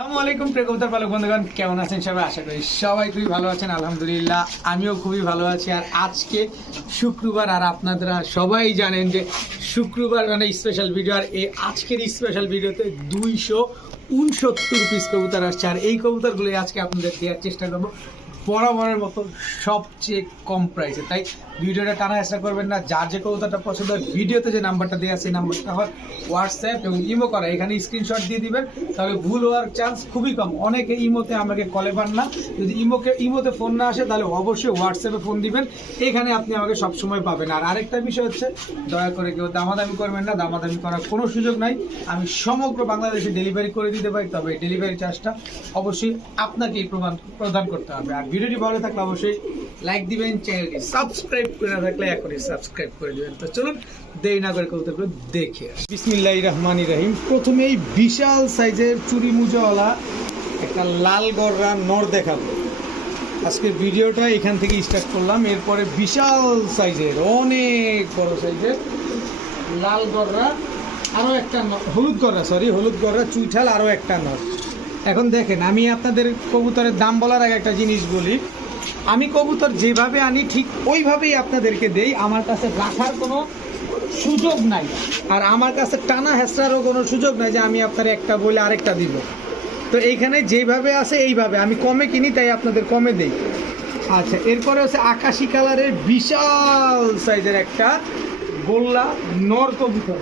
আসসালামু আলাইকুম প্রিয় কবুতর পালক বন্ধুগণ, কেমন আছেন সবাই? আশা করি সবাই খুবই ভালো আছেন। আলহামদুলিল্লাহ আমিও খুবই ভালো আছি। আর আজকে শুক্রবার, আর আপনারা সবাই জানেন যে শুক্রবার মানে স্পেশাল ভিডিও। আর এই আজকের স্পেশাল ভিডিওতে 269 পিস কবুতর আসছে। আর এই কবুতরগুলো আজকে আপনাদের দেওয়ার চেষ্টা করবো বরাবরের মতো সবচেয়ে কম প্রাইসে। তাই ভিডিওটা টানা চেষ্টা করবেন না। যার যে কবুতরটা পছন্দ হয় ভিডিওতে যে নাম্বারটা দেওয়া আছে, এই নাম্বারটা হয় হোয়াটসঅ্যাপ এবং ইমো করা, এখানে স্ক্রিনশট দিয়ে দিবেন, তাহলে ভুল হওয়ার চান্স খুবই কম। অনেকে ইমোতে আমাকে কলে পান না, যদি ইমোতে ফোন না আসে তাহলে অবশ্যই হোয়াটসঅ্যাপে ফোন দিবেন, এখানে আপনি আমাকে সবসময় পাবেন। আর আরেকটা বিষয় হচ্ছে, দয়া করে কেউ দামাদামি করবেন না, দামাদামি করার কোনো সুযোগ নাই। আমি সমগ্র বাংলাদেশে ডেলিভারি করে দিতে পারি, তবে ডেলিভারি চার্জটা অবশ্যই আপনাকেই প্রদান করতে হবে। আর ভিডিওটি ভালো থাকলে অবশ্যই লাইক দিবেন, চ্যানেলটি সাবস্ক্রাইব করে না থাকলে এখনই সাবস্ক্রাইব করে দিবেন। তো চলুন দেরি না করে কবুতরগুলো দেখে আসি। বিসমিল্লাহির রহমানির রহিম। প্রথমেই বিশাল সাইজের চুরি মুজাওয়ালা একটা লাল গররা নর দেখাবো। আজকের ভিডিওটা এখান থেকে স্টার্ট করলাম। এরপরে বিশাল সাইজের অনেক বড় সাইজের লাল গররা, আরও একটা হলুদ গররা চুইঠাল, আরও একটা নর। এখন দেখেন, আমি আপনাদের কবুতরের দাম বলার আগে একটা জিনিস বলি। আমি কবুতর যেভাবে আনি ঠিক ওইভাবেই আপনাদেরকে দেই। আমার কাছে রাখার কোনো সুযোগ নাই, আর আমার কাছে টানা হেঁচড়ারও কোনো সুযোগ নাই যে আমি আপনার একটা বলে আরেকটা দিব। তো এইখানে যেভাবে আছে এইভাবে আমি কমে কিনি, তাই আপনাদের কমে দেই। আচ্ছা, এরপরে হচ্ছে আকাশি কালারের বিশাল সাইজের একটা গোল্লা নর কবুতর।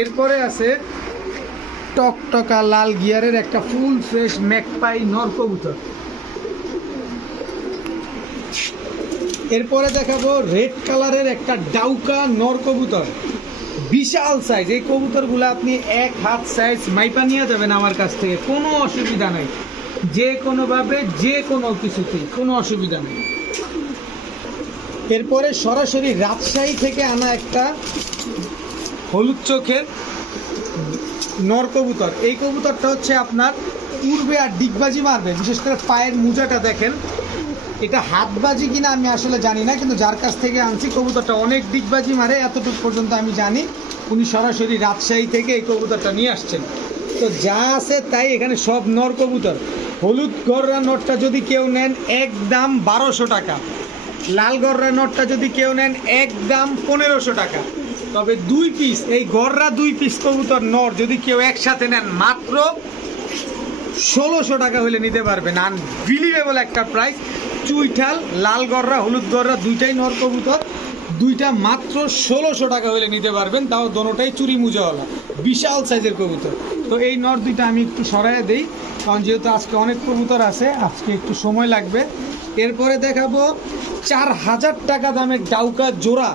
এরপরে আছে টকটকা লাল গিয়ারের একটা ফুল ফ্রেশ ম্যাকপাই নর কবুতর। এরপরে দেখাবো রেড কালারের একটা ডাউকা নর কবুতর, বিশাল সাইজ। এই কবুতরগুলো আপনি এক হাত সাইজ মাইপা নিয়ে যাবেন আমার কাছ থেকে, কোনো অসুবিধা নেই। যে কোনোভাবে যে কোনো কিছুতেই কোনো অসুবিধা নেই। এরপরে সরাসরি রাজশাহী থেকে আনা একটা হলুদ চোখের নর কবুতর। এই কবুতরটা হচ্ছে আপনার উড়বে আর ডিগবাজি মারবে, বিশেষ করে পায়ের মোজাটা দেখেন। এটা হাতবাজি কিনা আমি আসলে জানি না, কিন্তু যার কাছ থেকে আনছি কবুতরটা অনেক ডিগবাজি মারে, এতটুকু পর্যন্ত আমি জানি। উনি সরাসরি রাজশাহী থেকে এই কবুতরটা নিয়ে আসছেন। তো যা আছে তাই এখানে সব নর কবুতর। হলুদ গররা নটটা যদি কেউ নেন একদম 1200 টাকা, লাল গররা নটটা যদি কেউ নেন একদম 1500 টাকা। তবে 2 পিস এই গররা 2 পিস কবুতর নর যদি কেউ একসাথে নেন মাত্র 1600 টাকা হলে নিতে পারবেন। আনবিলিভেবল একটা প্রাইস। চুইঠাল লাল গররা হলুদ গররা দুইটাই নর কবুতর, দুইটা মাত্র 1600 টাকা হলে নিতে পারবেন, তাও দোনোটাই চুরি মুজাওয়ালা বিশাল সাইজের কবুতর। তো এই নর দুইটা আমি একটু সরাইয়ে দিই, কারণ যেহেতু আজকে অনেক কবুতর আছে, আজকে একটু সময় লাগবে। এরপরে দেখাবো 4000 টাকা দামের ডাউকা জোড়া,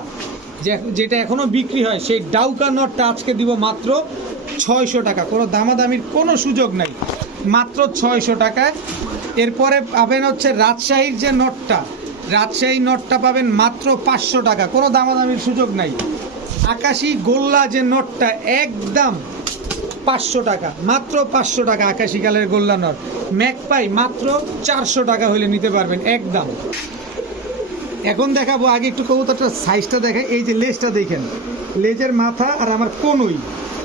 যেটা এখনও বিক্রি হয়, সেই ডাউকা নটটা আজকে দিব মাত্র 600 টাকা। কোনো দামাদামির কোনো সুযোগ নাই, মাত্র 600 টাকায়। এরপরে পাবেন হচ্ছে রাজশাহীর যে নটটা, রাজশাহী নটটা পাবেন মাত্র 500 টাকা, কোনো দামাদামির সুযোগ নাই। আকাশি গোল্লা যে নটটা একদম 500 টাকা, মাত্র 500 টাকা আকাশি কালের গোল্লা নট। ম্যাকপাই মাত্র 400 টাকা হলে নিতে পারবেন একদম। এখন দেখাবো, আগে একটু কবুতরটার সাইজটা দেখাই। এই যে লেজটা দেখেন, লেজের মাথা আর আমার কনুই,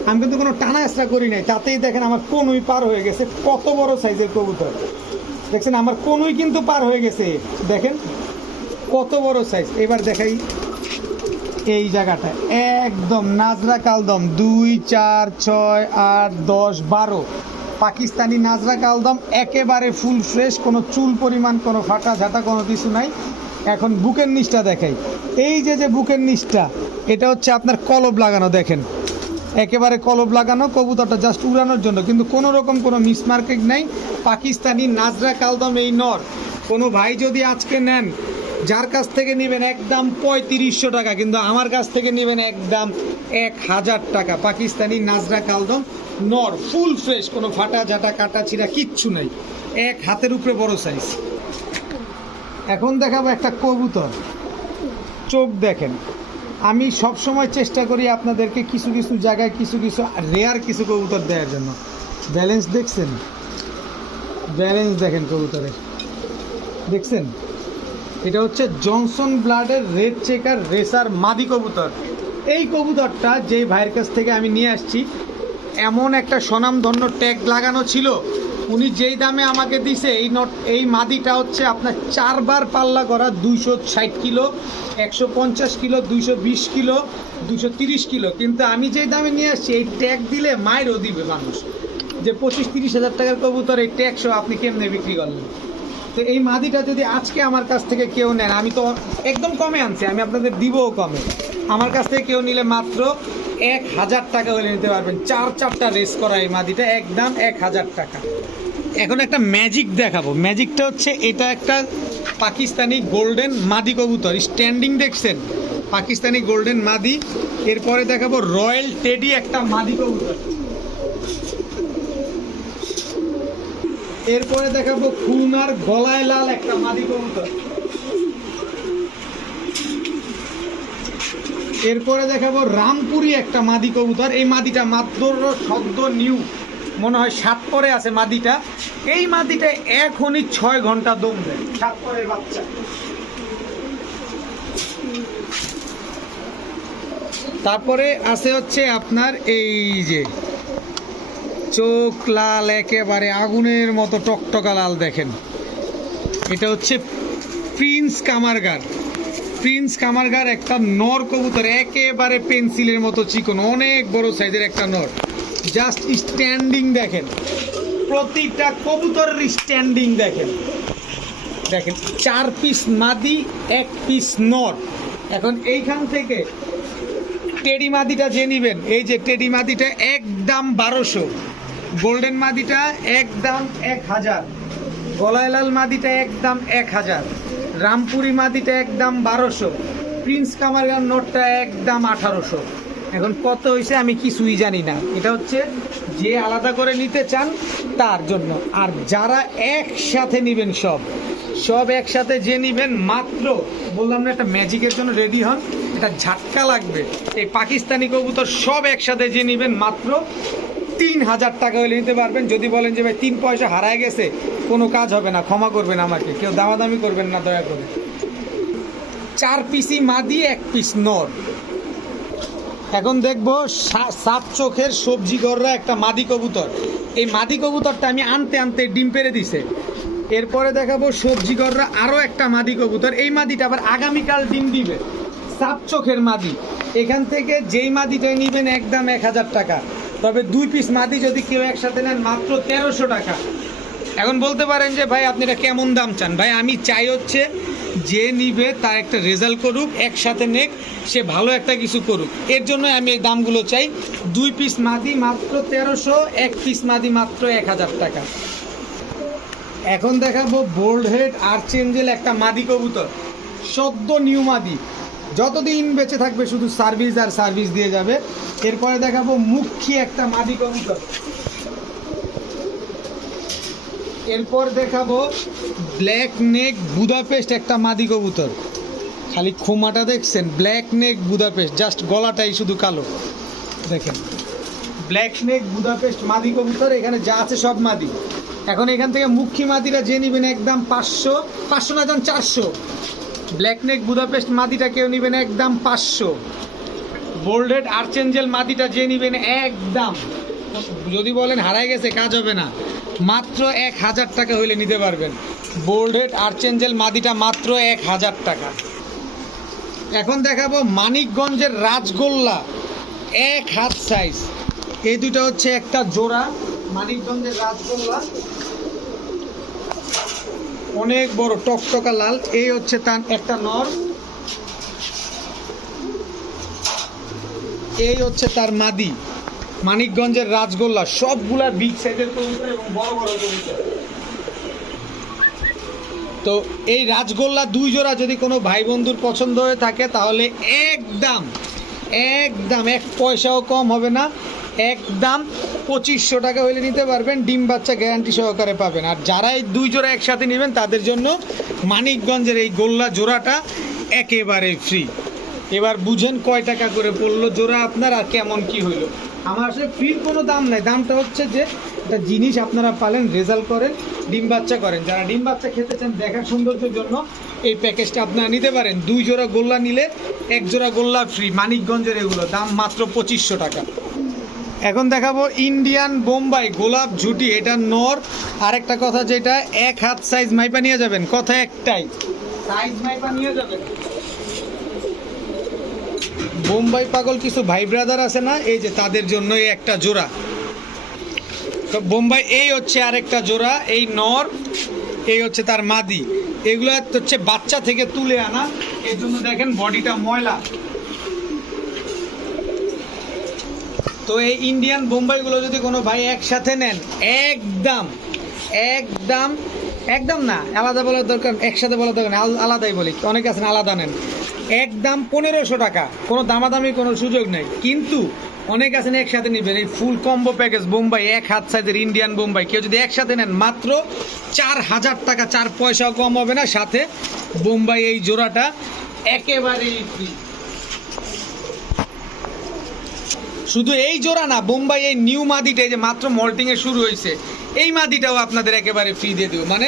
আমি কিন্তু কোনো টানা এক্সট্রা করি নাই, তাতেই দেখেন আমার কনুই পার হয়ে গেছে। কত বড় সাইজের কবুতর দেখছেন, আমার কনুই কিন্তু পার হয়ে গেছে, দেখেন কত বড় সাইজ। এবার দেখাই এই জায়গাটা, একদম নাজরা কালদম 2, 4, 6, 8, 10, 12 পাকিস্তানি নাজরা কালদম, একেবারে ফুল ফ্রেশ, কোনো চুল পরিমাণ কোনো ফাটা ঝাঁটা কোনো কিছু নাই। এখন বুকের নিচটা দেখাই। এই যে বুকের নিচটা, এটা হচ্ছে আপনার কলব লাগানো, দেখেন একেবারে কলব লাগানো। কবুতরটা জাস্ট উড়ানোর জন্য, কিন্তু কোনো রকম কোনো মিসমার্কিং নাই। পাকিস্তানি নাজরা কালদম এই নর। কোনো ভাই যদি আজকে নেন, যার কাছ থেকে নেবেন একদম 3500 টাকা, কিন্তু আমার কাছ থেকে নেবেন একদম 1000 টাকা। পাকিস্তানি নাজরা কালদম নর, ফুল ফ্রেশ, কোনো ফাটা ঝাঁটা কাটা ছিঁড়া কিচ্ছু নাই, এক হাতের উপরে বড় সাইজ। এখন দেখাবো একটা কবুতর, চোখ দেখেন। আমি সব সময় চেষ্টা করি আপনাদেরকে কিছু কিছু জায়গায় কিছু রেয়ার কিছু কবুতর দেওয়ার জন্য। ব্যালেন্স দেখছেন, ব্যালেন্স দেখেন কবুতরের, দেখছেন? এটা হচ্ছে জনসন ব্লাডের রেড চেকার রেসার মাদি কবুতর। এই কবুতরটা যেই ভাইয়ের কাছ থেকে আমি নিয়ে আসছি এমন একটা স্বনামধন্য ট্যাগ লাগানো ছিল, উনি যেই দামে আমাকে দিছে এই মাদিটা হচ্ছে আপনার 4 বার পাল্লা করা, 260 কিলো, 150 কিলো, 220 কিলো, 230 কিলো। কিন্তু আমি যেই দামে নিয়ে আসছি এই ট্যাগ দিলে মায়েরও দিবে মানুষ, যে 25-30 হাজার টাকার কবুতর এই ট্যাগ সহ আপনি কেমনে বিক্রি করলেন। তো এই মাদিটা যদি আজকে আমার কাছ থেকে কেউ নেন, আমি তো একদম কমে আনছি, আমি আপনাদের দিবও কমে। আমার কাছ থেকে কেউ নিলে মাত্র 1000 টাকা হলে নিতে পারবেন। 4টা রেস করা এই মাদিটা, একদম 1000 টাকা। এখন একটা ম্যাজিক দেখাবো। ম্যাজিকটা হচ্ছে এটা একটা পাকিস্তানি গোল্ডেন মাদি কবুতর, স্ট্যান্ডিং দেখছেন, পাকিস্তানি গোল্ডেন মাদি। এরপরে দেখাবো রয়্যাল টেডি একটা মাদি কবুতর। এরপরে দেখাবো খুলনার গলায় লাল একটা মাদি কবুতর। এরপরে দেখাবো রামপুরি একটা মাদি কবুতর। এই মাদিটা মাত্র সদ্য নিউ, মনে হয় 7 পরে আছে মাদিটা। এই মাদিটা এখনই 6 ঘন্টা দম দেয়, 7 পরের বাচ্চা। তারপরে আছে হচ্ছে আপনার এই যে চোখ লাল, একেবারে আগুনের মতো টকটকা লাল, দেখেন এটা হচ্ছে প্রিন্স কামারগার। প্রিন্স কামারগার একটা নর কবুতর, একেবারে পেন্সিলের মতো চিকন, অনেক বড় সাইজের একটা নর। জাস্ট স্ট্যান্ডিং দেখেন, প্রতিটা কবুতরের স্ট্যান্ডিং দেখেন। দেখেন 4 পিস মাদি, 1 পিস নর। এখন এইখান থেকে টেডি মাদিটা যে নিবেন, এই যে টেডি মাদিটা একদম 1200, গোল্ডেন মাদিটা একদম 1000, গলায় লাল মাদিটা একদম 1000, রামপুরি মাদিটা একদম 1200, প্রিন্স কামারগার নোটটা একদম 1800। এখন কত হয়েছে আমি কিছুই জানি না, এটা হচ্ছে যে আলাদা করে নিতে চান তার জন্য। আর যারা একসাথে নেবেন, সব একসাথে যে নেবেন, মাত্র বললাম না একটা ম্যাজিকের জন্য রেডি হন, এটা ঝাটকা লাগবে। এই পাকিস্তানি কবুতর সব একসাথে যে নেবেন মাত্র 3000 টাকা হলে নিতে পারবেন। যদি বলেন যে ভাই 3 পয়সা হারায় গেছে, কোনো কাজ হবে না, ক্ষমা করবেন আমাকে, কেউ দামাদামি করবেন না দয়া করে। 4 পিসি মাদি, 1 পিস নর। এখন দেখবো 7 চোখের সবজি গররা একটা মাদি কবুতর। এই মাদি কবুতরটা আমি আনতে আনতে ডিম পেড়ে দিছে। এরপরে দেখাবো সবজি গররা আরও একটা মাদি কবুতর। এই মাদিটা আবার আগামীকাল ডিম দিবে, 7 চোখের মাদি। এখান থেকে যেই মাদিটাই নেবেন একদম 1000 টাকা। তবে 2 পিস মাদি যদি কেউ একসাথে নেন মাত্র 1300 টাকা। এখন বলতে পারেন যে ভাই আপনি এটা কেমন দাম চান? ভাই আমি চাই হচ্ছে যে নিবে তার একটা রেজাল্ট করুক, একসাথে নেক, সে ভালো একটা কিছু করুক, এর জন্য আমি এই দামগুলো চাই। 2 পিস মাদি মাত্র 1300, 1 পিস মাদি মাত্র 1000 টাকা। এখন দেখাবো বোল্ড হেড আর্চেঞ্জেল একটা মাদি কবুতর, সদ্য নিউ মাদি, যতদিন বেঁচে থাকবে শুধু সার্ভিস আর সার্ভিস দিয়ে যাবে। এরপরে দেখাবো মুখী একটা মাদি কবুতর। এরপর দেখাবো ব্ল্যাক নেক বুদাপেস্ট একটা মাদি কবুতর। খালি খোমাটা দেখছেন, ব্ল্যাক নেক বুদাপেস্ট, জাস্ট গলাটাই শুধু কালো। দেখেন ব্ল্যাক নেক বুদাপেস্ট মাদি কবুতর, এখানে যা আছে সব মাদি। এখন এখান থেকে মুখী মাদিরা যে নেবেন একদম 500 না, 400। ব্ল্যাক নেক বুদাপেস্ট মাদিটা কেউ নেবেন একদম 500। বোল্ডেড আর্চেঞ্জেল মাদিটা যে নেবেন একদম, যদি বলেন হারাই গেছে কাজ হবে না, মাত্র 1000 টাকা হইলে নিতে পারবেন। বোল্ডেড আর্চেঞ্জেল মাদিটা মাত্র 1000 টাকা। এখন দেখাবো মানিকগঞ্জের রাজগোল্লা, 1 হাত সাইজ। এই দুটো হচ্ছে একটা জোড়া মানিকগঞ্জের রাজগোল্লা, অনেক বড় টকটকা লাল। এই হচ্ছে তার একটা নর, এই হচ্ছে তার মাদি। মানিকগঞ্জের রাজগোল্লা, সবগুলা বিগ সাইজের কবুতর এবং বড় বড় কবুতর। তো এই রাজগোল্লা 2 জোড়া যদি কোনো ভাই বন্ধুর পছন্দ হয়ে থাকে তাহলে একদম 1 পয়সাও কম হবে না, একদম 2500 টাকা হইলে নিতে পারবেন। ডিম বাচ্চা গ্যারান্টি সহকারে পাবেন। আর যারা এই 2 জোড়া একসাথে নেবেন তাদের জন্য মানিকগঞ্জের এই গোল্লা জোড়াটা একেবারে ফ্রি। এবার বুঝেন কয় টাকা করে পড়লো জোড়া আপনার, আর কেমন কি হইলো। আমার আসলে ফ্রির কোনো দাম নাই, দামটা হচ্ছে যে একটা জিনিস আপনারা পালেন, রেজাল্ট করেন, ডিম বাচ্চা করেন। যারা ডিম বাচ্চা খেতে চান দেখার সৌন্দর্যের জন্য এই প্যাকেজটা আপনারা নিতে পারেন। 2 জোড়া গোল্লা নিলে 1 জোড়া গোল্লা ফ্রি। মানিকগঞ্জের এগুলো দাম মাত্র 2500 টাকা। এখন দেখাবো ইন্ডিয়ান বোম্বাই গোলাপ ঝুটি, এটা নর। আরেকটা কথা, যেটা এক হাত সাইজ মাইপা নিয়ে যাবেন, কথা একটাই, সাইজ মাইপা নিয়ে যাবেন। বোম্বাই পাগল কিছু ভাই ব্রাদার আছে না, এই যে তাদের জন্য এই একটা জোড়া। তো বোম্বাই এই হচ্ছে আরেকটা জোড়া, এই নর, এই হচ্ছে তার মাদি। এগুলো হচ্ছে বাচ্চা থেকে তুলে আনা, এর জন্য দেখেন বডিটা ময়লা। তো এই ইন্ডিয়ান বোম্বাইগুলো যদি কোনো ভাই একসাথে নেন, একদম একদম একদম না, আলাদা বলার দরকার, একসাথে বলার দরকার, আলাদাই বলি, অনেকে আছেন আলাদা নেন, একদম 1500 টাকা, কোনো দামাদামি কোনো সুযোগ নেই। কিন্তু অনেক আছেন একসাথে নেবেন, এই ফুল কম্বো প্যাকেজ বোম্বাই এক হাত সাইজের ইন্ডিয়ান বোম্বাই, কেউ যদি একসাথে নেন মাত্র 4000 টাকা, 4 পয়সাও কম হবে না। সাথে বোম্বাই এই জোড়াটা একেবারেই ফ্রি। শুধু এই জোড়া না, বোম্বাই এই নিউ মাদিটা যে মাত্র মল্টিংয়ে শুরু হয়েছে, এই মাদিটাও আপনাদের একেবারে ফ্রি দিয়ে দেবো। মানে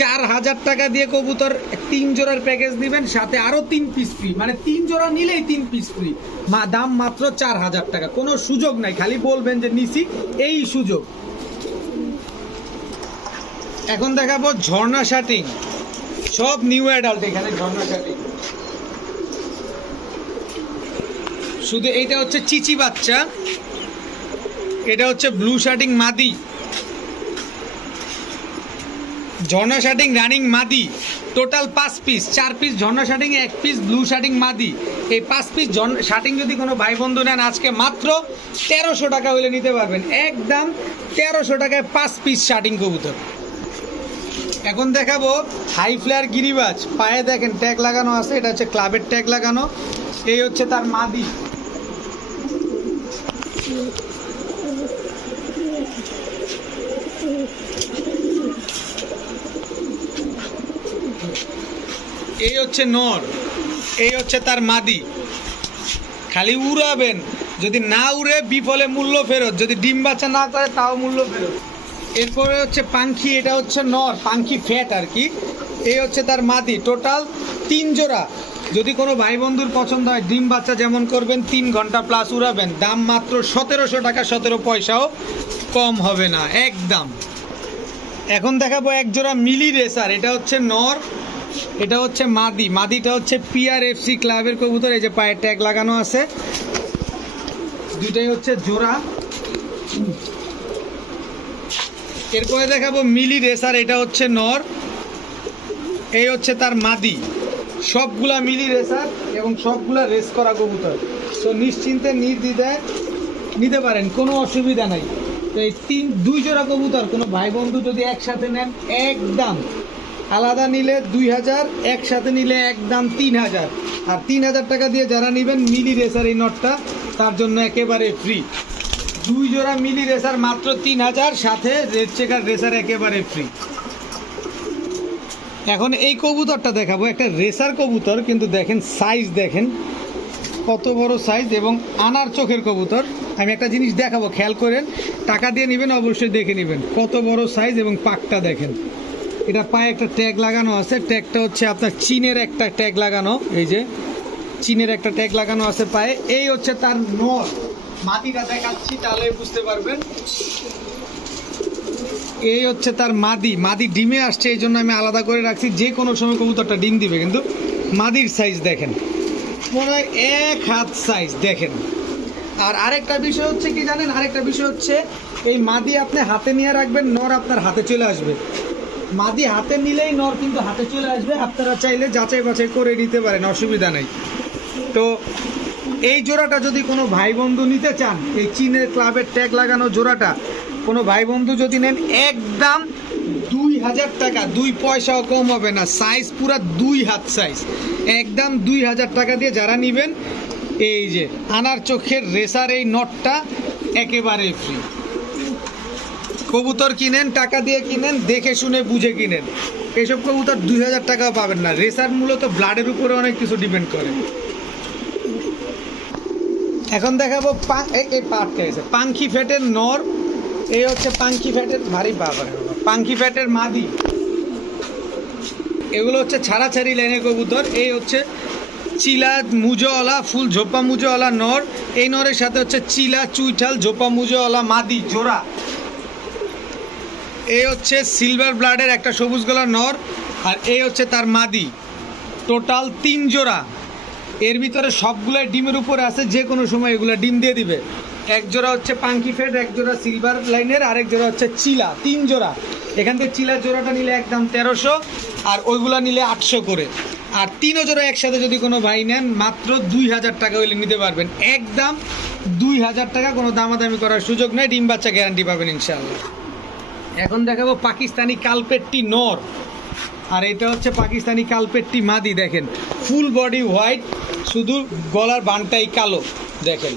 4000 টাকা দিয়ে কবুতর 3 জোড়ার প্যাকেজ দিবেন, সাথে আরও 3 পিস ফ্রি, মানে 3 জোড়া নিলেই 3 পিস ফ্রি। দাম মাত্র 4000 টাকা, কোনো সুযোগ নাই, খালি বলবেন যে নিছি, এই সুযোগ। এখন দেখাবো ঝর্ণা শাটিং, সব নিউ অ্যাডাল্ট এখানে ঝর্ণা শাটিং। শুধু এইটা হচ্ছে চিচি বাচ্চা, এটা হচ্ছে ব্লু শার্টিং মাদি, ঝর্ণা শার্টিং রানিং মাদি। টোটাল 5 পিস, 4 পিস ঝর্ণা শার্টিং, 1 পিস ব্লু শার্টিং মাদি। এই 5 পিস শার্টিং যদি কোনো ভাই বন্ধু নেন, আজকে মাত্র 1300 টাকা হইলে নিতে পারবেন, একদম 1300 টাকায় 5 পিস শার্টিং কবুতর। এখন দেখাবো হাই ফ্লায়ার গিরিবাজ, পায়ে দেখেন ট্যাগ লাগানো আছে, এটা হচ্ছে ক্লাবের ট্যাগ লাগানো, এই হচ্ছে তার মাদি। এই হচ্ছে নর, এই হচ্ছে তার মাদি। খালি উড়াবেন, যদি না উড়ে বিফলে মূল্য ফেরত, যদি ডিম বাচ্চা না করে তাও মূল্য ফেরত। এরপরে হচ্ছে পাঙ্খি, এটা হচ্ছে নর, পাঙ্খি ফ্যাট আর কি, এই হচ্ছে তার মাদি। টোটাল 3 জোড়া, যদি কোনো ভাই বন্ধুর পছন্দ হয়, ডিম বাচ্চা যেমন করবেন 3 ঘন্টা প্লাস উড়াবেন, দাম মাত্র 1700 টাকা, 17 পয়সাও কম হবে না একদম। এখন দেখাবো এক জোড়া মিলি রেসার, এটা হচ্ছে নর, এটা হচ্ছে মাদি। মাদিটা হচ্ছে PRFC ক্লাবের কবুতর, এই যে পায়ে ট্যাগ লাগানো আছে, দুইটাই হচ্ছে জোড়া। এরপরে দেখাবো মিলি রেসার, এটা হচ্ছে নর, এই হচ্ছে তার মাদি। সবগুলা মিলি রেসার এবং সবগুলা রেস করা কবুতর, তো নিশ্চিন্তে নির্দ্বিধায় নিতে পারেন, কোনো অসুবিধা নাই। তো এই 2 জোড়া কবুতর কোনো ভাই বন্ধু যদি একসাথে নেন, একদম আলাদা নিলে 2000, একসাথে নিলে একদম 3000। আর 3000 টাকা দিয়ে যারা নেবেন মিলি রেসার এই নটটা, তার জন্য একেবারে ফ্রি। 2 জোড়া মিলি রেসার মাত্র 3000, সাথে রেড চেকার রেসার একেবারে ফ্রি। এখন এই কবুতরটা দেখাবো, একটা রেসার কবুতর, কিন্তু দেখেন সাইজ দেখেন কত বড় সাইজ, এবং আনার চোখের কবুতর। আমি একটা জিনিস দেখাবো, খেয়াল করেন, টাকা দিয়ে নেবেন অবশ্যই দেখে নেবেন, কত বড় সাইজ এবং পাকটা দেখেন। এটা পায়ে একটা ট্যাগ লাগানো আছে, ট্যাগটা হচ্ছে আপনার চীনের একটা ট্যাগ লাগানো, এই যে চীনের একটা ট্যাগ লাগানো আছে পায়ে। এই হচ্ছে তার নর, মাদিটা দেখাচ্ছি তাহলে বুঝতে পারবেন। এই হচ্ছে তার মাদি, মাদি ডিমে আসছে, এই জন্য আমি আলাদা করে রাখছি, যে কোনো সময় কবুতরটা ডিম দিবে। কিন্তু মাদির সাইজ দেখেন, মনে হয় 1 হাত সাইজ দেখেন। আর আরেকটা বিষয় হচ্ছে কি জানেন, আরেকটা বিষয় হচ্ছে এই মাদি আপনি হাতে নিয়ে রাখবেন, নর আপনার হাতে চলে আসবে। মাদি হাতে নিলেই নর কিন্তু হাতে চলে আসবে, আপনারা চাইলে যাচাই বাছাই করে নিতে পারেন, অসুবিধা নেই। তো এই জোড়াটা যদি কোনো ভাই বন্ধু নিতে চান, এই চীনের ক্লাবের ট্যাগ লাগানো জোড়াটা কোনো ভাই বন্ধু যদি নেন, একদম 2000 টাকা, 2 পয়সাও কম হবে না। সাইজ পুরা 2 হাত সাইজ, একদম 2000 টাকা দিয়ে যারা নেবেন, এই যে আনার চোখের রেসার এই নটটা একেবারে ফ্রি। কবুতর কিনেন, টাকা দিয়ে কিনেন, দেখে শুনে বুঝে কিনেন। এইসব কবুতর 2000 টাকাও পাবেন না। রেসার মূলত ব্লাডের উপরে অনেক কিছু ডিপেন্ড করে। এখন দেখাবো এই পাটটা এসে পাঙ্খি ফ্যাটের নর, এই হচ্ছে পাঙ্খি ফ্যাটের ভারী বাবা, পাঙ্খি ফ্যাটের মাদি। এগুলো হচ্ছে ছাড়াছাড়ি লাইনের কবুতর, এই হচ্ছে চিলা মুজোওয়ালা ফুল ঝোপা মুজোওয়ালা নর, এই নরের সাথে হচ্ছে চিলা চুইঠাল ঝোপা মুজোওয়ালা মাদি জোড়া। এই হচ্ছে সিলভার ব্লাডের একটা সবুজ গলার নর, আর এই হচ্ছে তার মাদি। টোটাল 3 জোড়া। এর ভিতরে সবগুলাই ডিমের উপরে আছে, যে কোনো সময় এগুলো ডিম দিয়ে দিবে। এক জোড়া হচ্ছে পাঙ্কি ফেড, এক জোড়া সিলভার লাইনের, আরেক জোড়া হচ্ছে চিলা। 3 জোড়া। এখান থেকে চিলার জোড়াটা নিলে একদম 1300, আর ওইগুলা নিলে 800 করে। আর 3 জোড়া একসাথে যদি কোনো ভাই নেন মাত্র 2000 টাকা হইলে নিতে পারবেন। একদম 2000 টাকা, কোনো দামাদামি করার সুযোগ নেই। ডিম বাচ্চা গ্যারান্টি পাবেন ইনশাআল্লাহ। এখন দেখাবো পাকিস্তানি কালপেট্টি নর, আর এটা হচ্ছে পাকিস্তানি কালপেট্টি মাদি। দেখেন ফুল বডি হোয়াইট, শুধু গলার বানটাই কালো। দেখেন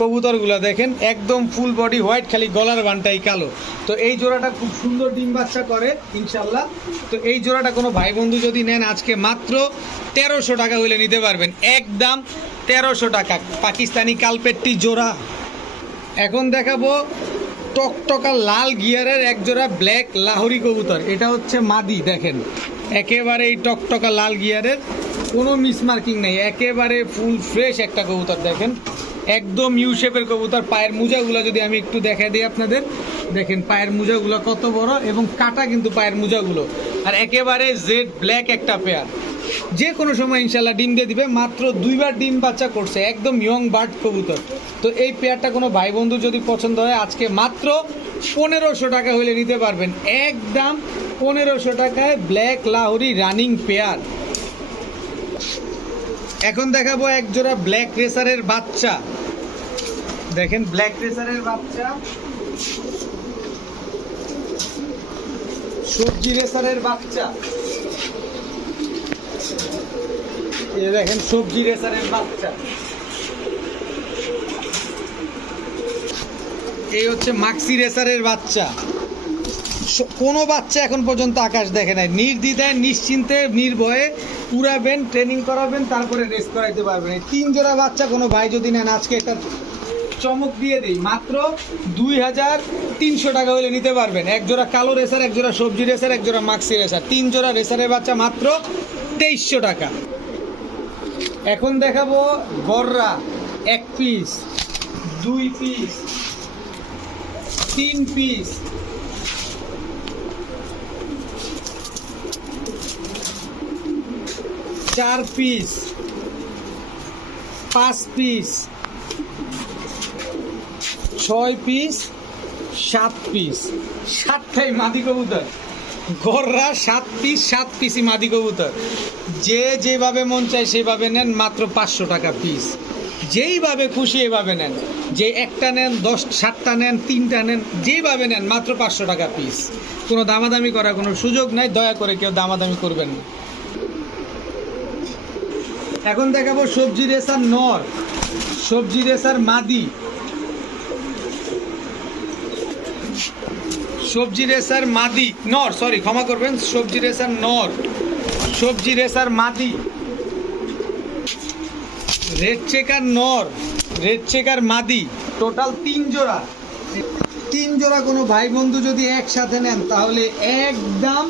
কবুতরগুলো দেখেন একদম ফুল বডি হোয়াইট, খালি গলার বানটাই কালো। তো এই জোড়াটা খুব সুন্দর ডিম বাচ্চা করে ইনশাল্লাহ। তো এই জোড়াটা কোনো ভাই বন্ধু যদি নেন আজকে মাত্র 1300 টাকা হইলে নিতে পারবেন। একদম 1300 টাকা পাকিস্তানি কালপেট্টি জোড়া। এখন দেখাবো টকটকা লাল গিয়ারের এক জোড়া ব্ল্যাক লাহোরি কবুতর। এটা হচ্ছে মাদি। দেখেন একেবারে এই টকটকা লাল গিয়ারের, কোনো মিসমার্কিং নেই, একেবারে ফুল ফ্রেশ একটা কবুতর। দেখেন একদম ইউ শেপের কবুতর। পায়ের মোজাগুলো যদি আমি একটু দেখা দিই আপনাদের, দেখেন পায়ের মোজাগুলো কত বড় এবং কাটা কিন্তু পায়ের মোজাগুলো। আর একেবারে জেড ব্ল্যাক একটা পেয়ার, যে কোনো সময় ইনশাল্লাহ ডিম দিয়ে দিবে। মাত্র 2 বার ডিম বাচ্চা করছে, একদম ইয়ং বার্ড কবুতর। তো এই পেয়ারটা কোনো ভাই বন্ধু যদি পছন্দ হয় আজকে মাত্র 1500 টাকা হলে নিতে পারবেন। একদম 1500 টাকায় ব্ল্যাক লাহোরি রানিং পেয়ার। এখন দেখাবো এক জোড়া ব্ল্যাক রেসারের বাচ্চা। দেখেন ব্ল্যাক রেসারের বাচ্চা, সবজি রেসারের বাচ্চা। এই দেখেন সবজি রেসারের বাচ্চা। এই হচ্ছে মাক্সি রেসারের বাচ্চা। কোনো বাচ্চা এখন পর্যন্ত আকাশ দেখে নাই। নির্দ্বিধায় নিশ্চিন্তে নির্ভয়ে উড়াবেন, ট্রেনিং করাবেন, তারপরে রেস করাইতে পারবেন। এই 3 জোড়া বাচ্চা কোনো ভাই যদি নেন আজকে একটা চমক দিয়ে দিই, মাত্র 2300 টাকা হলে নিতে পারবেন। এক জোড়া কালো রেসার, এক জোড়া সবজি রেসার, এক জোড়া মাক্সি রেসার, 3 জোড়া রেসারের বাচ্চা মাত্র 2300 টাকা। এখন দেখাবো গররা। 1 piece, 2 piece, 3 piece, 4 piece, 5 piece, 6 piece, 7 piece. 7টাই মাদি কবুতর। গররা 7 পিস, 7 পিসই মাদি কবুতর। যে যেভাবে মন চায় সেভাবে নেন, মাত্র 500 টাকা পিস। যেইভাবে খুশি এভাবে নেন, যে একটা নেন, 7টা নেন, 3টা নেন, যেইভাবে নেন মাত্র 500 টাকা পিস। কোনো দামাদামি করার কোনো সুযোগ নাই, দয়া করে কেউ দামাদামি করবেন না। এখন দেখাবো সবজি রেসার নর, সবজি রেসার মাদি। সবজি রেসার মাদি নর, সরি ক্ষমা করবেন, সবজি রেসার নর, সবজি রেসার মাদি। রেড চেকার নর, রেড চেকার মাদি। টোটাল 3 জোড়া। 3 জোড়া কোনো ভাই বন্ধু যদি একসাথে নেন তাহলে একদম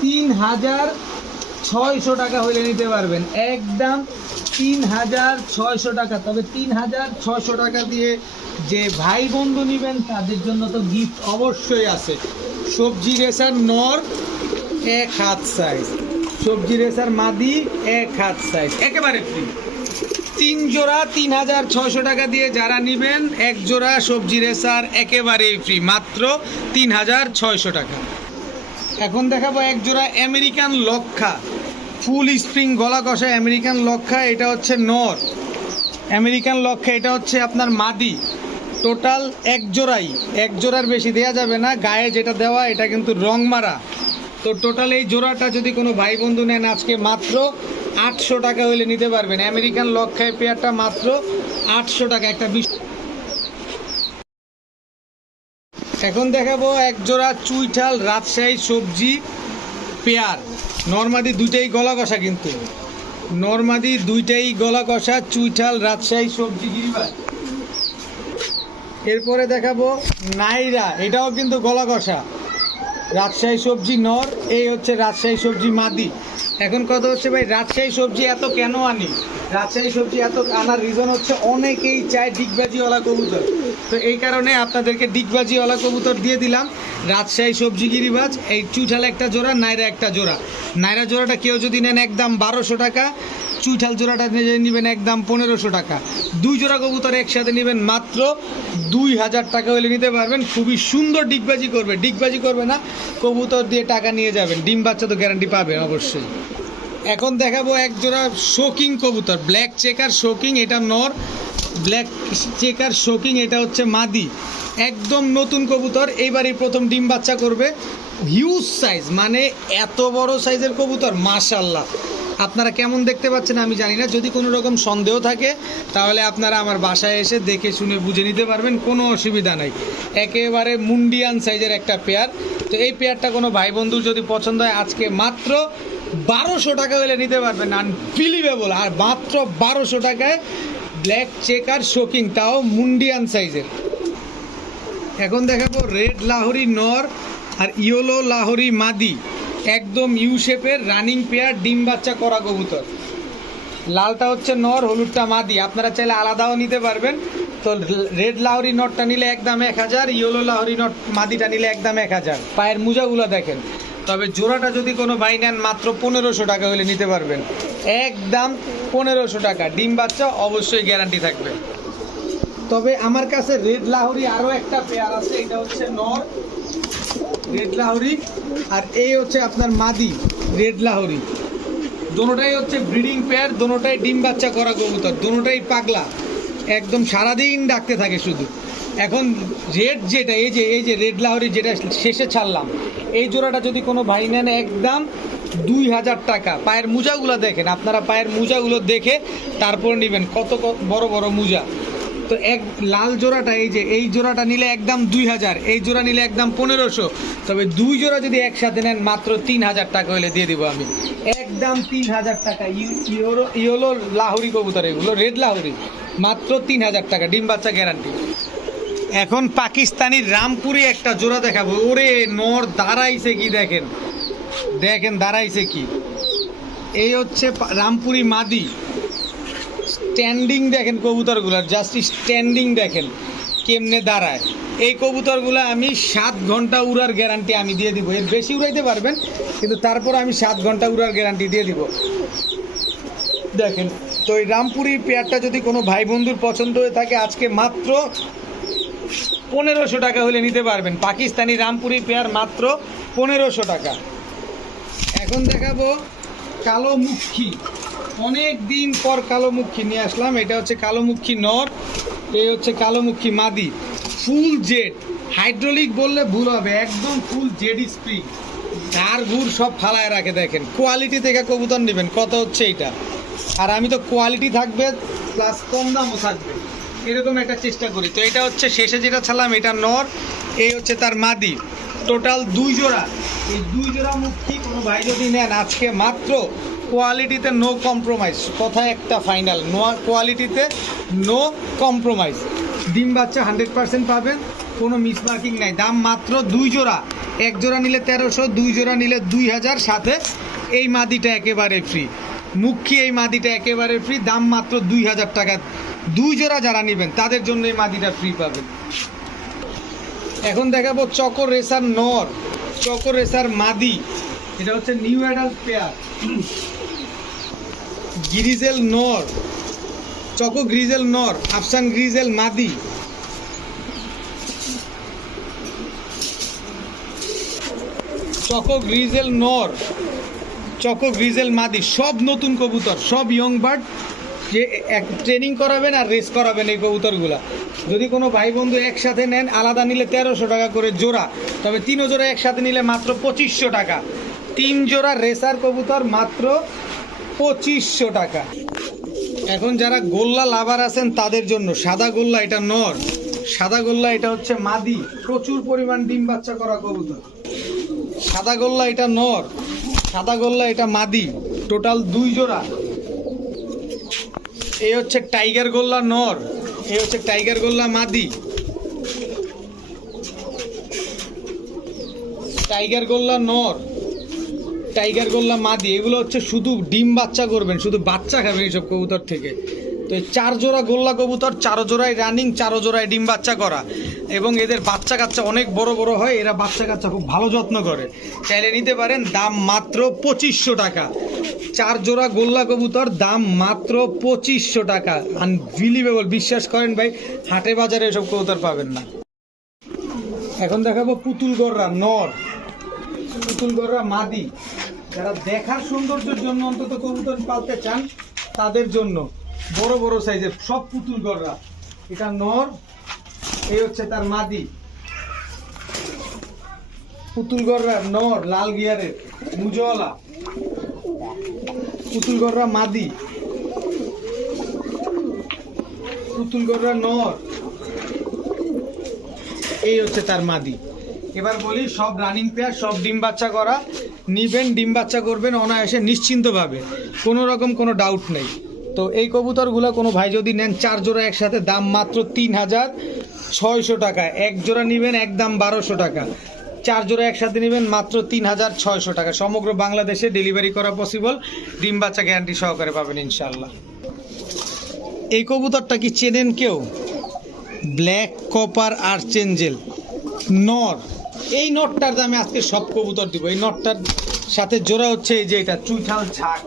3600 টাকা হইলে নিতে পারবেন। একদম 3600 টাকা। তবে 3600 টাকা দিয়ে যে ভাই বন্ধু নেবেন তাদের জন্য তো গিফট অবশ্যই আছে। সবজি রেসার নর 1 হাত সাইজ, সবজি রেসার মাদি 1 হাত সাইজ, একেবারে ফ্রি। 3 জোড়া 3600 টাকা দিয়ে যারা নেবেন, 1 জোড়া সবজি রেসার একেবারেই ফ্রি, মাত্র 3600 টাকা। এখন দেখাবো এক জোড়া আমেরিকান লক্ষা, ফুল স্প্রিং গলা কষা আমেরিকান লক্ষা। এটা হচ্ছে নর আমেরিকান লক্ষা, এটা হচ্ছে আপনার মাদি। টোটাল 1 জোড়াই, 1 জোড়ার বেশি দেওয়া যাবে না। গায়ে যেটা দেওয়া এটা কিন্তু রং মারা। তো টোটাল এই জোড়াটা যদি কোনো ভাই বন্ধু নেন আজকে মাত্র 800 টাকা হলে নিতে পারবেন। আমেরিকান লক্ষায় পেয়ারটা মাত্র 800 টাকা একটা। এখন দেখাবো এক জোড়া চুইঠাল রাজশাহী সবজি পেয়ার। নরমাদি দুইটাই গলা কষা, কিন্তু নরমাদি দুইটাই গলা কষা, চুইঠাল রাজশাহী সবজি গিরিবাজ। এরপরে দেখাবো নাইরা, এটাও কিন্তু গলা কষা, রাজশাহী সবজি নর। এই হচ্ছে রাজশাহী সবজি মাদি। এখন কথা হচ্ছে ভাই রাজশাহী সবজি এত কেন আনি, রাজশাহী সবজি এত আনার রিজন হচ্ছে অনেকেই চায় ডিগবাজিওয়ালা কবুতর, তো এই কারণে আপনাদেরকে ডিগবাজিওয়ালা কবুতর দিয়ে দিলাম। রাজশাহী সবজি গিরিবাজ, এই চুইঠাল একটা জোড়া, নাইরা একটা জোড়া। নাইরা জোড়াটা কেউ যদি নেন একদম 1200 টাকা, চুইঠাল জোড়াটা নেবেন একদম 1500 টাকা। দুই জোড়া কবুতর একসাথে নেবেন মাত্র 2000 টাকা হলে নিতে পারবেন। খুবই সুন্দর ডিগবাজি করবে, ডিগবাজি করবে না, কবুতর দিয়ে টাকা নিয়ে যাবেন, ডিম বাচ্চা তো গ্যারান্টি পাবেন অবশ্যই। এখন দেখাবো এক জোড়া শোকিং কবুতর, ব্ল্যাক চেকার শোকিং, এটা নর, ব্ল্যাক চেকার শোকিং এটা হচ্ছে মাদি, একদম নতুন কবুতর, এইবারই প্রথম ডিম বাচ্চা করবে। হিউজ সাইজ, মানে এত বড় সাইজের কবুতর মাশাআল্লাহ। আপনারা কেমন দেখতে পাচ্ছেন আমি জানি না, যদি কোনো রকম সন্দেহ থাকে তাহলে আপনারা আমার বাসায় এসে দেখে শুনে বুঝে নিতে পারবেন, কোনো অসুবিধা নাই। একেবারে মুন্ডিয়ান সাইজের একটা পেয়ার। তো এই পেয়ারটা কোনো ভাই বন্ধুর যদি পছন্দ হয় আজকে মাত্র 1200 টাকা হলে নিতে পারবেন, আনবিলিভেবল। আর মাত্র 1200 টাকায় ব্ল্যাক চেকার শোকিং, তাও মুন্ডিয়ান সাইজের। এখন দেখাবো রেড লাহোরি নর আর ইয়েলো লাহোরি মাদি, একদম ইউ শেপের রানিং পেয়ার, ডিম বাচ্চা করা কবুতর। লালটা হচ্ছে নর, হলুদটা মাদি, আপনারা চাইলে আলাদাও নিতে পারবেন। তো রেড লাহোরি নটটা নিলে একদম 1000, ইয়েলো লাহোরি নট মাদিটা নিলে একদম 1000। পায়ের মোজাগুলো দেখেন। তবে জোড়াটা যদি কোনো ভাই নেন মাত্র 1500 টাকা হলে নিতে পারবেন, একদম 1500 টাকা, ডিম বাচ্চা অবশ্যই গ্যারান্টি থাকবে। তবে আমার কাছে রেড লাহোরি আরও একটা পেয়ার আছে, এটা হচ্ছে নর রেড লাহোরি, আর এই হচ্ছে আপনার মাদি রেড লাহোরি। দোনোটাই হচ্ছে ব্রিডিং পেয়ার, দোনোটাই ডিম বাচ্চা করা কবুতর, দোনোটাই পাগলা, একদম সারাদিন ডাকতে থাকে শুধু। এখন রেড যেটা, এই যে রেড লাহোরি যেটা শেষে ছাড়লাম, এই জোড়াটা যদি কোনো ভাই নেন একদম 2000 টাকা। পায়ের মোজাগুলো দেখেন, আপনারা পায়ের মোজাগুলো দেখে তারপর নেবেন, কত বড় বড় মোজা। তো এক লাল জোড়াটা, এই জোড়াটা নিলে একদম 2000, এই জোড়া নিলে একদম 1500। তবে দুই জোড়া যদি একসাথে নেন মাত্র 3000 টাকা হলে দিয়ে দিব আমি, একদম 3000 টাকা। ইয়েলো লাহোরি কবুতর, এগুলো রেড লাহোরি, মাত্র 3000 টাকা, ডিম বাচ্চা গ্যারান্টি। এখন পাকিস্তানি রামপুরি একটা জোড়া দেখাবো। ওরে নর দাঁড়াইছে কি, দেখেন দেখেন দাঁড়াইছে কি, এই হচ্ছে রামপুরি মাদি। স্ট্যান্ডিং দেখেন কবুতরগুলোর, জাস্ট স্ট্যান্ডিং দেখেন কেমনে দাঁড়ায়। এই কবুতরগুলো আমি 7 ঘন্টা উড়ার গ্যারান্টি আমি দিয়ে দিব, এর বেশি উড়াইতে পারবেন কিন্তু তারপর আমি 7 ঘন্টা উড়ার গ্যারান্টি দিয়ে দিব। দেখেন, তো এই রামপুরি পেয়ারটা যদি কোনো ভাই বন্ধুর পছন্দ হয়ে থাকে আজকে মাত্র 1500 টাকা হলে নিতে পারবেন। পাকিস্তানি রামপুরি পেয়ার মাত্র 1500 টাকা। এখন দেখাবো কালো মুখী, অনেক দিন পর কালো মুখী নিয়ে আসলাম। এটা হচ্ছে কালো মুখী নর, এই হচ্ছে কালো মুখী মাদি, ফুল জেড, হাইড্রোলিক বললে ভুল হবে, একদম ফুল জেড স্প্রিং, ধার ঘুর সব ফালায় রাখে। দেখেন কোয়ালিটি থেকে কবুতর নেবেন, কত হচ্ছে এইটা। আর আমি তো কোয়ালিটি থাকবে প্লাস কম দামও থাকবে, এরকম একটা চেষ্টা করি। তো এটা হচ্ছে শেষে যেটা ছাড়লাম, এটা নর, এই হচ্ছে তার মাদি, টোটাল 2 জোড়া। এই 2 জোড়া মুখী কোনো ভাই যদি নেন আজকে মাত্র, কোয়ালিটিতে নো কম্প্রোমাইজ, কথা একটা ফাইনাল, নো কোয়ালিটিতে নো কম্প্রোমাইজ, ডিম বাচ্চা 100% পাবেন, কোনো মিসমার্কিং নাই। দাম মাত্র 2 জোড়া, এক জোড়া নিলে 1300, 2 জোড়া নিলে 2000, সাথে এই মাদিটা একেবারে ফ্রি, মুখী এই মাদিটা একেবারে ফ্রি, দাম মাত্র 2000 টাকা। 2 জোড়া যারা নেবেন তাদের জন্য এই মাদিটা ফ্রি পাবেন। এখন দেখাবো চকো রেসার নর, চকো রেসার মাদি, এটা হচ্ছে নিউ অ্যাডাল্ট পেয়ার। গ্রিজেল নর, চকো গ্রিজেল নর, আফসান গ্রিজেল মাদি, চকো গ্রিজেল নর, চকো গ্রিজেল মাদি, সব নতুন কবুতর, সব ইয়ং বার্ড, যে ট্রেনিং করাবেন আর রেস করাবেন এই কবুতরগুলা। যদি কোনো ভাই বন্ধু একসাথে নেন, আলাদা নিলে 1300 টাকা করে জোড়া, তবে 3 জোড়া একসাথে নিলে মাত্র 2500 টাকা। 3 জোড়া রেসার কবুতর মাত্র 2500 টাকা। এখন যারা গোল্লা লাভার আছেন তাদের জন্য সাদা গোল্লা, এটা নর, সাদা গোল্লা এটা হচ্ছে মাদি, প্রচুর পরিমাণ ডিম বাচ্চা করা কবুতর। সাদা গোল্লা এটা নর, সাদা গোল্লা এটা মাদি, টোটাল 2 জোড়া। এই হচ্ছে টাইগার গোল্লা নর, এই হচ্ছে টাইগার গোল্লা মাদি, টাইগার গোল্লা নর, টাইগার গোল্লা মাদি, এগুলো হচ্ছে শুধু ডিম বাচ্চা করবেন, শুধু বাচ্চা খাবেন এইসব কবুতর থেকে। তো এই 4 জোড়া গোল্লা কবুতর, 4 জোড়ায় রানিং, 4 জোড়ায় ডিম বাচ্চা করা, এবং এদের বাচ্চা কাচ্চা অনেক বড় বড় হয়, এরা বাচ্চা কাচ্চা খুব ভালো যত্ন করে। চাইলে নিতে পারেন, দাম মাত্র 2500 টাকা। 4 জোড়া গোল্লা কবুতর, দাম মাত্র 2500 টাকা। আনবিলিভেবল, বিশ্বাস করেন ভাই, হাটে বাজারে এসব কবুতর পাবেন না। এখন দেখাবো পুতুল গররা নর, পুতুল গররা মাদি। যারা দেখার সৌন্দর্যের জন্য অন্তত কবুতর পালতে চান, তাদের জন্য বড় বড় সাইজের সব পুতুল গররা। এটা নর, এই হচ্ছে তার মাদি। পুতুল গররা নর, লাল গিয়ারের মুজওয়ালা। পুতুল গররা মাদি, পুতুল গররা নর, এই হচ্ছে তার মাদি। এবার বলি, সব রানিং পেয়ার, সব ডিম বাচ্চা করা। নিবেন, ডিম বাচ্চা করবেন অনায়াসে নিশ্চিন্তভাবে, কোনো রকম কোনো ডাউট নেই। তো এই কবুতরগুলো কোনো ভাই যদি নেন 4 জোড়া একসাথে, দাম মাত্র 3600 টাকা। 1 জোড়া নেবেন একদম 1200 টাকা। 4 জোড়া একসাথে নেবেন মাত্র 3600 টাকা। সমগ্র বাংলাদেশে ডেলিভারি করা পসিবল, ডিম বাচ্চা গ্যারান্টি সহকারে পাবেন ইনশাল্লাহ। এই কবুতরটা কি চেনেন কেউ? ব্ল্যাক কপার আর্চেঞ্জেল নর। এই নটটার দামে আজকে সব কবুতর দিব। এই নটটার সাথে জোড়া হচ্ছে এই যে এটা চুইঠাল ঝাঁক।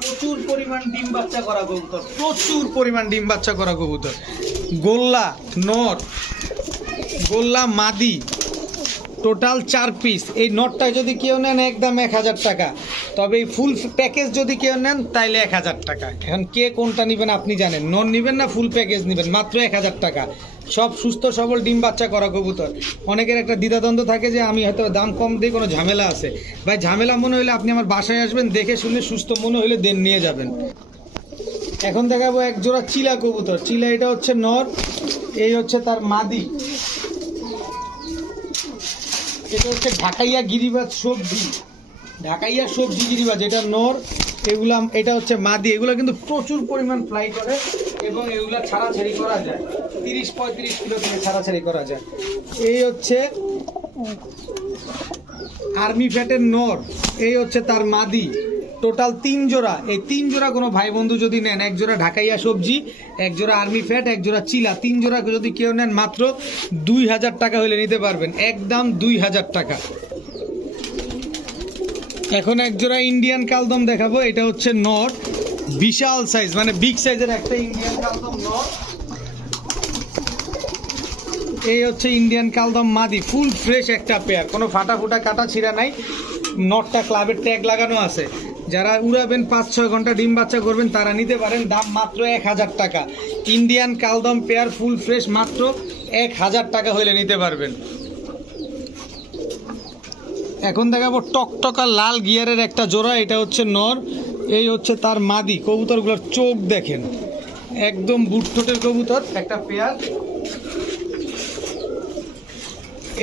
প্রচুর পরিমাণ ডিম বাচ্চা করা কবুতর, প্রচুর পরিমাণ ডিম বাচ্চা করা কবুতর। গোল্লা নর, গোল্লা মাদি, টোটাল 4 পিস। এই নটটা যদি কেউ নেন একদম 1000 টাকা। তবে এই ফুল প্যাকেজ যদি কেউ নেন তাইলে 1000 টাকা। এখন কে কোনটা নেবেন আপনি জানেন, নন নেবেন না ফুল প্যাকেজ নেবেন, মাত্র 1000 টাকা। সব সুস্থ সবল ডিম বাচ্চা করা কবুতর। অনেকের একটা দ্বিধাদ্বন্দ্ব থাকে যে আমি হয়তো দাম কম দিয়ে কোনো ঝামেলা আছে। ভাই, ঝামেলা মনে হলে আপনি আমার বাসায় আসবেন, দেখে শুনে সুস্থ মনে হলে দেন নিয়ে যাবেন। এখন দেখাবো 1 জোড়া চিলা কবুতর। চিলা, এটা হচ্ছে নর, এই হচ্ছে তার মাদি। এটা হচ্ছে ঢাকাইয়া গিরিবাজ সবজি, ঢাকাইয়া সবজি গিরিবাজ, এটা নর। এগুলা, এটা হচ্ছে মাদি। এগুলো কিন্তু প্রচুর পরিমাণ ফ্লাই করে এবং এগুলা ছাড়াছাড়ি করা যায়, 30-35 কিলো থেকে ছাড়াছাড়ি করা যায়। এই হচ্ছে আর্মি ফ্যাটের নর, এই হচ্ছে তার মাদি। টোটাল 3 জোড়া। এই 3 জোড়া কোনো ভাই বন্ধু যদি নেন, 1 জোড়া ঢাকাইয়া সবজি, 1 জোড়া আর্মি ফ্যাট, 1 জোড়া চিলা, 3 জোড়া যদি কেউ নেন মাত্র 2000 টাকা হলে নিতে পারবেন, একদম 2000 টাকা। এখন 1 জোড়া ইন্ডিয়ান কালদম দেখাবো। এটা হচ্ছে নর, বিশাল সাইজ, মানে বিগ সাইজের একটা ইন্ডিয়ান কালদম নর। এই হচ্ছে ইন্ডিয়ান কালদম মাদি, ফুল ফ্রেশ একটা পেয়ার, কোনো ফাটা ফুটা কাটা ছিঁড়া নাই। নটটা ক্লাবের ট্যাগ লাগানো আছে। যারা উড়াবেন 5-6 ঘন্টা ডিম বাচ্চা করবেন তারা নিতে পারেন, দাম মাত্র 1000 টাকা। ইন্ডিয়ান কালদম পেয়ার ফুল ফ্রেশ, মাত্র 1000 টাকা হলে নিতে পারবেন। এখন দেখাবো টকটকা লাল গিয়ারের একটা জোড়া। এটা হচ্ছে নর, এই হচ্ছে তার মাদি। কবুতরগুলোর চোখ দেখেন, একদম বুটঠোঁটের কবুতর একটা পেয়ার।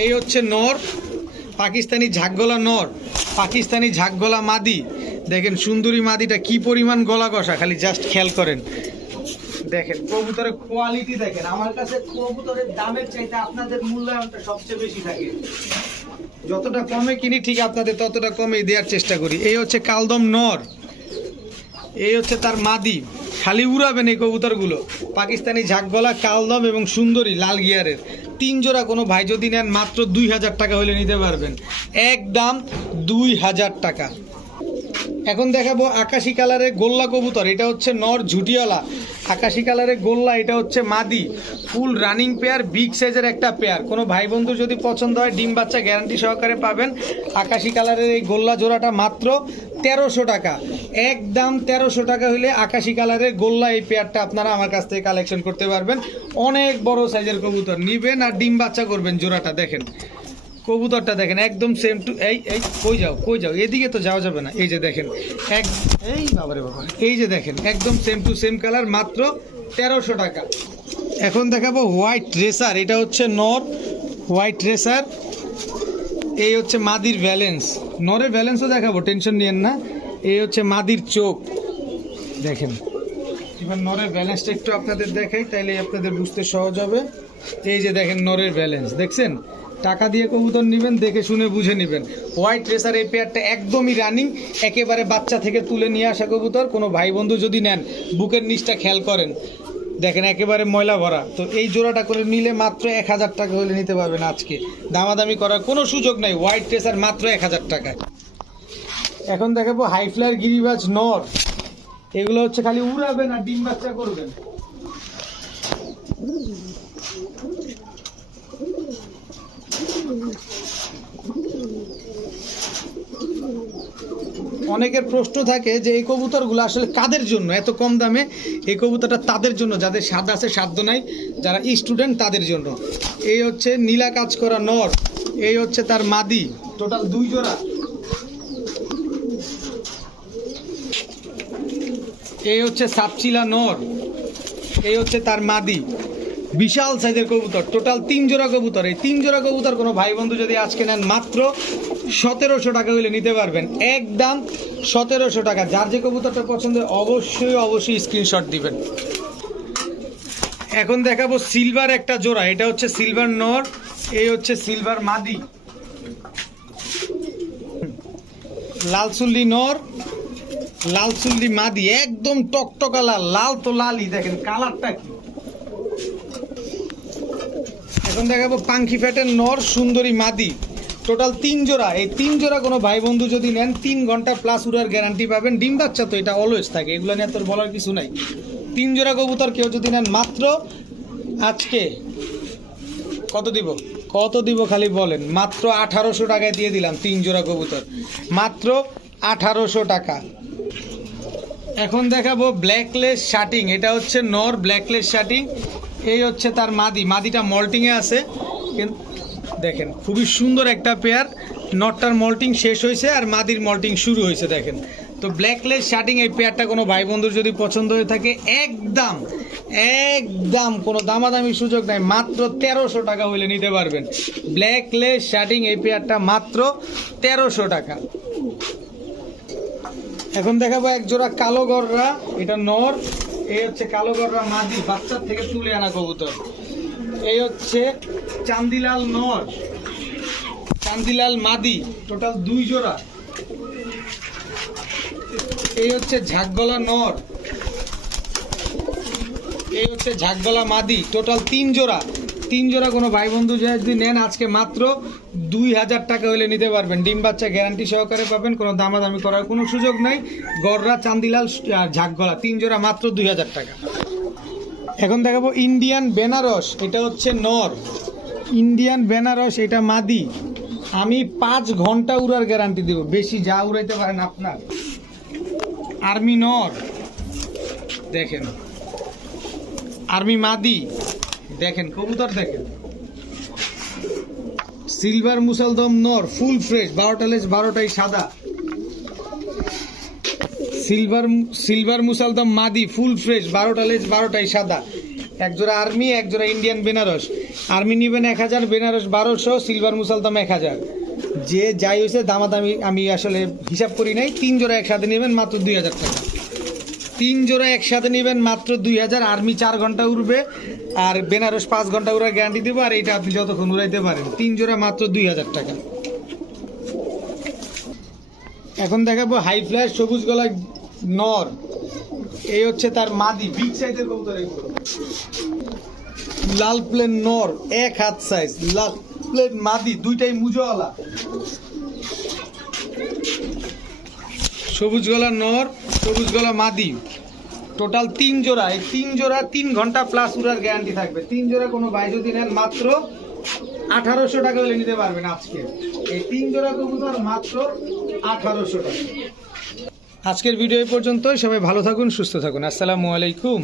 এই হচ্ছে নর, পাকিস্তানি ঝাঁকগলা নর, পাকিস্তানি ঝাঁকগলা মাদি। দেখেন সুন্দরী মাদিটা কি পরিমাণ গলা কষা, খালি জাস্ট খেয়াল করেন। দেখেন কবুতরের কোয়ালিটি দেখেন। আমার কাছে কবুতরের দামের চাইতে আপনাদের মূল্যায়নটা সবচেয়ে বেশি থাকে। যতটা কমে কিনি ঠিক আপনাদের ততটা কমে দেওয়ার চেষ্টা করি। এই হচ্ছে কালদম নর, এই হচ্ছে তার মাদি। খালি উড়াবেন এই কবুতরগুলো। পাকিস্তানি ঝাঁকগলা, কালদম এবং সুন্দরী লাল গিয়ারের 3 জোড়া কোনো ভাই যদি নেন মাত্র 2000 টাকা হলে নিতে পারবেন, একদম 2000 টাকা। এখন দেখাবো আকাশি কালারের গোল্লা কবুতর। এটা হচ্ছে নর ঝুটিওয়ালা, আকাশি কালারের গোল্লা, এটা হচ্ছে মাদি। ফুল রানিং পেয়ার, বিগ সাইজের একটা পেয়ার। কোনো ভাই বন্ধু যদি পছন্দ হয় ডিম বাচ্চা গ্যারান্টি সহকারে পাবেন। আকাশি কালারের এই গোল্লা জোড়াটা মাত্র 1300 টাকা, একদম 1300 টাকা হলে আকাশি কালারের গোল্লা এই পেয়ারটা আপনারা আমার কাছ থেকে কালেকশন করতে পারবেন। অনেক বড় সাইজের কবুতর নিবেন আর ডিম বাচ্চা করবেন। জোড়াটা দেখেন, কবুতরটা দেখেন, একদম সেম টু। এই কই যাও, এদিকে তো যাওয়া যাবে না। এই যে দেখেন, এই বাবারে বাবা, এই যে দেখেন একদম সেম টু সেম কালার, মাত্র 1300 টাকা। এখন দেখাবো হোয়াইট রেসার। এটা হচ্ছে নর, হোয়াইট রেসার। এই হচ্ছে মাদির ব্যালেন্স, নরের ব্যালেন্সও দেখাবো, টেনশন নিয়েন না। এই হচ্ছে মাদির চোখ দেখেন। এবার নরের ব্যালেন্সটা একটু আপনাদের দেখাই, তাইলে আপনাদের বুঝতে সহজ হবে। এই যে দেখেন নরের ব্যালেন্স, দেখছেন টাকা দিয়ে কবুতর নেবেন, দেখে শুনে বুঝে নেবেন। হোয়াইট রেসার এই পেয়ারটা একদমই রানিং, একেবারে বাচ্চা থেকে তুলে নিয়ে আসা কবুতর। কোনো ভাই বন্ধু যদি নেন বুকের নিচটা খেয়াল করেন, দেখেন একেবারে ময়লা ভরা। তো এই জোড়াটা করে নিলে মাত্র 1000 টাকা হলে নিতে পারবেন আজকে, দামাদামি করার কোনো সুযোগ নাই। হোয়াইট রেসার মাত্র 1000 টাকায়। এখন দেখাবো হাই ফ্লায়ার গিরিবাজ নর। এগুলো হচ্ছে খালি উড়াবেন আর ডিম বাচ্চা করবেন। অনেকের প্রশ্ন থাকে যে এই কবুতরগুলো আসলে কাদের জন্য এত কম দামে। এই কবুতরটা তাদের জন্য যাদের স্বাদ আছে, সাধ্য নাই, যারা স্টুডেন্ট তাদের জন্য। এই হচ্ছে নীলা কাজ করা নর, এই হচ্ছে তার মাদি, টোটাল 2 জোড়া। এই হচ্ছে সাপচিলা নর, এই হচ্ছে তার মাদি, বিশাল সাইজের কবুতর। টোটাল 3 জোড়া কবুতর। এই 3 জোড়া কবুতর কোনো ভাই বন্ধু যদি আজকে নেন মাত্র 1700 টাকা হলে নিতে পারবেন, একদম 1700 টাকা। যার যে কবুতরটা পছন্দ অবশ্যই স্ক্রিনশট দিবেন। এখন দেখাবো সিলভার একটা জোড়া। এটা হচ্ছে সিলভার নর, এই হচ্ছে সিলভার মাদি। লালচুল্লি নর, লালচুল্লি মাদি, একদম টকটকা লাল, লাল তো লালই, দেখেন কালারটা কি। এখন দেখাবো পাঙ্খি ফ্যাটের নর, সুন্দরী মাদি। টোটাল 3 জোড়া। এই 3 জোড়া কোনো ভাই বন্ধু যদি নেন 3 ঘন্টা প্লাস উড়ার গ্যারান্টি পাবেন। ডিম বাচ্চা তো এটা অলওয়েজ থাকে, এগুলো নিয়ে তোর বলার কিছু নাই। 3 জোড়া কবুতর কেউ যদি নেন মাত্র আজকে কত দিব খালি বলেন। মাত্র 1800 টাকায় দিয়ে দিলাম 3 জোড়া কবুতর, মাত্র 1800 টাকা। এখন দেখাবো ব্ল্যাকলেস শার্টিং। এটা হচ্ছে নর ব্ল্যাকলেস শার্টিং, এই হচ্ছে তার মাদি। মাদিটা মল্টিংয়ে আছে, দেখেন খুবই সুন্দর একটা পেয়ার। নটটার মল্টিং শেষ হয়েছে আর মাদির মল্টিং শুরু হয়েছে, দেখেন। তো ব্ল্যাকলেস শার্টিং এই পেয়ারটা কোনো ভাই বন্ধুর যদি পছন্দ হয়ে থাকে একদম কোনো দামাদামি সুযোগ নাই, মাত্র 1300 টাকা হইলে নিতে পারবেন। ব্ল্যাকলেস শার্টিং এই পেয়ারটা মাত্র 1300 টাকা। এখন দেখাবো এক জোড়া কালো গররা, এটা নর, এই হচ্ছে কালো গররা মাদি, বাচ্চার থেকে তুলে আনা কবুতর। এই হচ্ছে চান্দিলাল নর, চান্দিলাল মাদি, টোটাল 2 জোড়া। এই হচ্ছে ঝাকগলা নর, এই হচ্ছে ঝাকগলা মাদি, টোটাল 3 জোড়া। 3 জোড়া কোনো ভাই বন্ধু যদি নেন আজকে মাত্র 2000 টাকা হলে নিতে পারবেন। ডিম বাচ্চা গ্যারান্টি সহকারে পাবেন, কোনো দামাদামি করার কোনো সুযোগ নাই। গররা, চান্দিলাল, ঝাকগলা 3 জোড়া মাত্র 2000 টাকা। এখন দেখাবো ইন্ডিয়ান বেনারস। এটা হচ্ছে নর, ইন্ডিয়ান বেনারস, এটা মাদি। আমি 5 ঘন্টা উড়ার গ্যারান্টি দেব, বেশি যা উড়াইতে পারেন আপনার। আর্মি নর, দেখেন আর্মি মাদি, দেখেন কবুতর দেখেন। সিলভার মুসালদম নর, ফুল ফ্রেশ, 12টা লেজ 12টাই সাদা। সিলভার মুসালদম মাদি, ফুল ফ্রেশ, 12টা লেজ 12টাই সাদা। এক জোড়া আর্মি, এক জোড়া ইন্ডিয়ান বেনারস। আর্মি নেবেন 1000, বেনারস 1200, সিলভার মুসালদম 1000। যে যাই হয়েছে দামাদামি আমি আসলে হিসাব করি নাই। 3 জোড়া একসাথে নেবেন মাত্র 2000 টাকা। 3 জোড়া একসাথে নেবেন মাত্র 2000। আর্মি 4 ঘন্টা উড়বে আর বেনারস 5 ঘন্টা উড়ার গ্যারান্টি দেবো, আর এইটা আপনি যতক্ষণ উড়াইতে পারেন। 3 জোড়া মাত্র 2000 টাকা। এখন দেখাবো হাই ফ্লায়ার সবুজ গলা নর, এই হচ্ছে তার মাদি, বিগ সাইজের কবুতর এগুলো। লাল প্লেন নর, 1 হাত সাইজ, লাল প্লেন মাদি, 2টাই মুজোওয়ালা। সবুজ গলা নর, সবুজ গলা মাদি, টোটাল 3 জোড়া। এই 3 জোড়া 3 ঘন্টা প্লাস উড়ার গ্যারান্টি থাকবে। 3 জোড়া কোনো ভাই যদি নেন মাত্র 1800 টাকা হলে নিতে পারবেন আজকে। এই 3 জোড়া কবুতর মাত্র 1800 টাকা। আজকের ভিডিও এই পর্যন্তই। সবাই ভালো থাকুন, সুস্থ থাকুন। আসসালামু আলাইকুম।